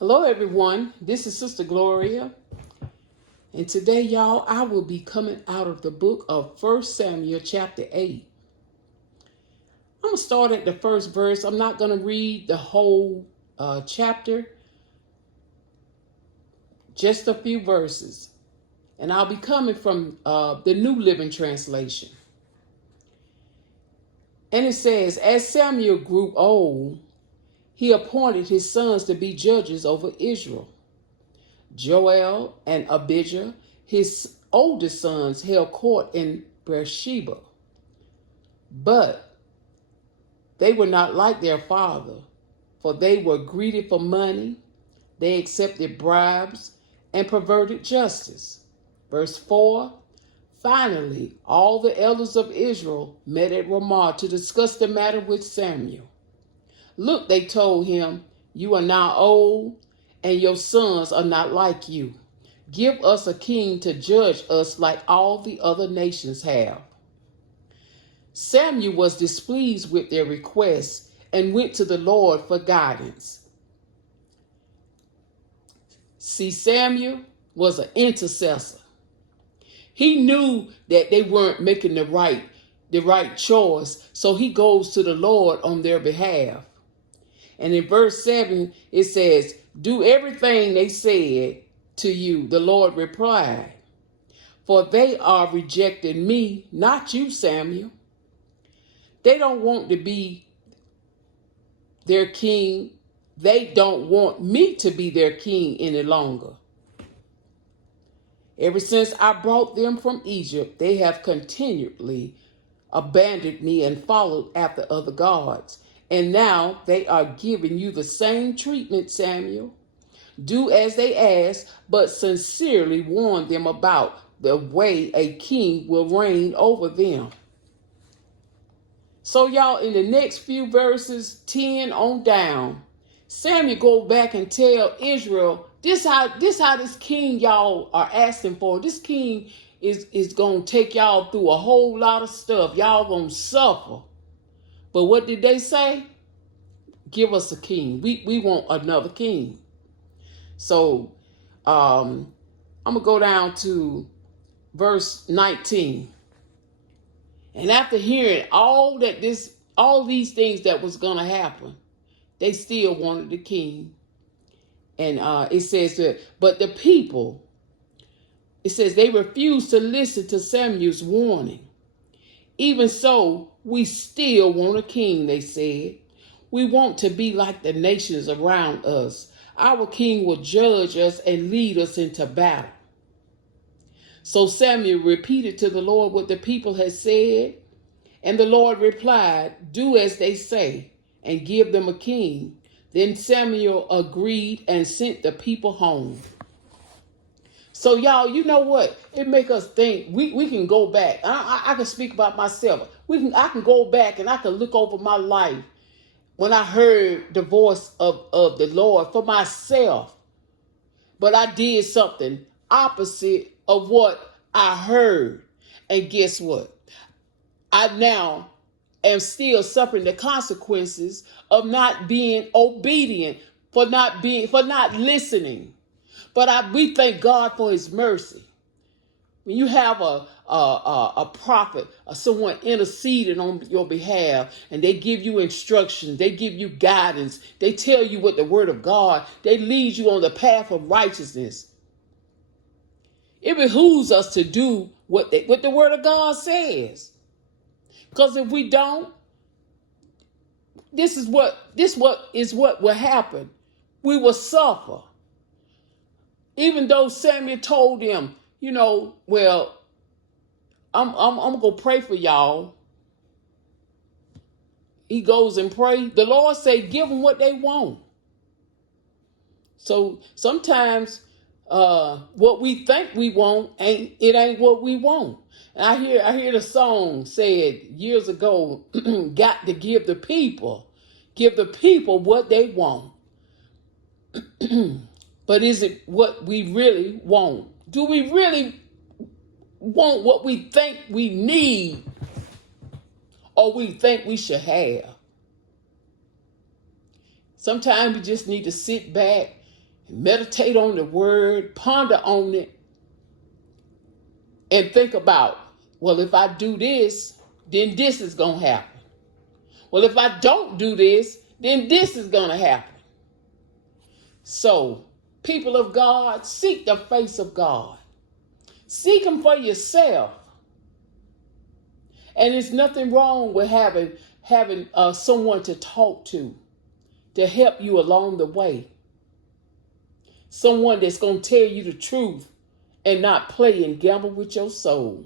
Hello, everyone. This is Sister Gloria. And today, y'all, I will be coming out of the book of 1 Samuel chapter 8. I'm going to start at the first verse. I'm not going to read the whole chapter, just a few verses. And I'll be coming from the New Living Translation. And it says, as Samuel grew old, he appointed his sons to be judges over Israel. Joel and Abijah, his oldest sons, held court in Beersheba. But they were not like their father, for they were greedy for money, they accepted bribes, and perverted justice. Verse 4, finally, all the elders of Israel met at Ramah to discuss the matter with Samuel. Look, they told him, you are now old, and your sons are not like you. Give us a king to judge us like all the other nations have. Samuel was displeased with their requests and went to the Lord for guidance. See, Samuel was an intercessor. He knew that they weren't making the right choice, so he goes to the Lord on their behalf. And in verse 7, it says, do everything they said to you, the Lord replied. For they are rejecting me, not you, Samuel. They don't want to be their king. They don't want me to be their king any longer. Ever since I brought them from Egypt, they have continually abandoned me and followed after other gods. And now they are giving you the same treatment, Samuel. Do as they ask, but sincerely warn them about the way a king will reign over them. So y'all, in the next few verses, 10 on down, Samuel go back and tell Israel, this how this king y'all are asking for. This king is going to take y'all through a whole lot of stuff. Y'all going to suffer. But what did they say? Give us a king. We want another king. So I'm going to go down to verse 19. And after hearing all these things that was going to happen, they still wanted the king. And it says that, but the people, it says they refused to listen to Samuel's warning. Even so, we still want a king, they said. We want to be like the nations around us. Our king will judge us and lead us into battle. So Samuel repeated to the Lord what the people had said. And the Lord replied, do as they say and give them a king. Then Samuel agreed and sent the people home. So y'all, you know what? It make us think we can go back. I can speak about myself. I can go back and I can look over my life when I heard the voice of the Lord for myself. But I did something opposite of what I heard. And guess what? I now am still suffering the consequences of not being obedient, for not listening. But we thank God for his mercy. When you have a prophet or someone interceding on your behalf and they give you instruction, they give you guidance, they tell you what the word of God, they lead you on the path of righteousness. It behooves us to do what the word of God says. Because if we don't, this is what will happen. We will suffer. Even though Samuel told them, well, I'm gonna go pray for y'all. He goes and pray. The Lord say, give them what they want. So sometimes what we think we want ain't what we want. And I hear the song said years ago, got to give the people what they want. But is it what we really want? Do we really want what we think we need or we think we should have? Sometimes we just need to sit back Meditate on the word, ponder on it, and think about, well, if I do this, then this is going to happen. Well, if I don't do this, then this is going to happen. So, people of God, seek the face of God. Seek him for yourself. And there's nothing wrong with having someone to talk to help you along the way. Someone that's going to tell you the truth and not play and gamble with your soul.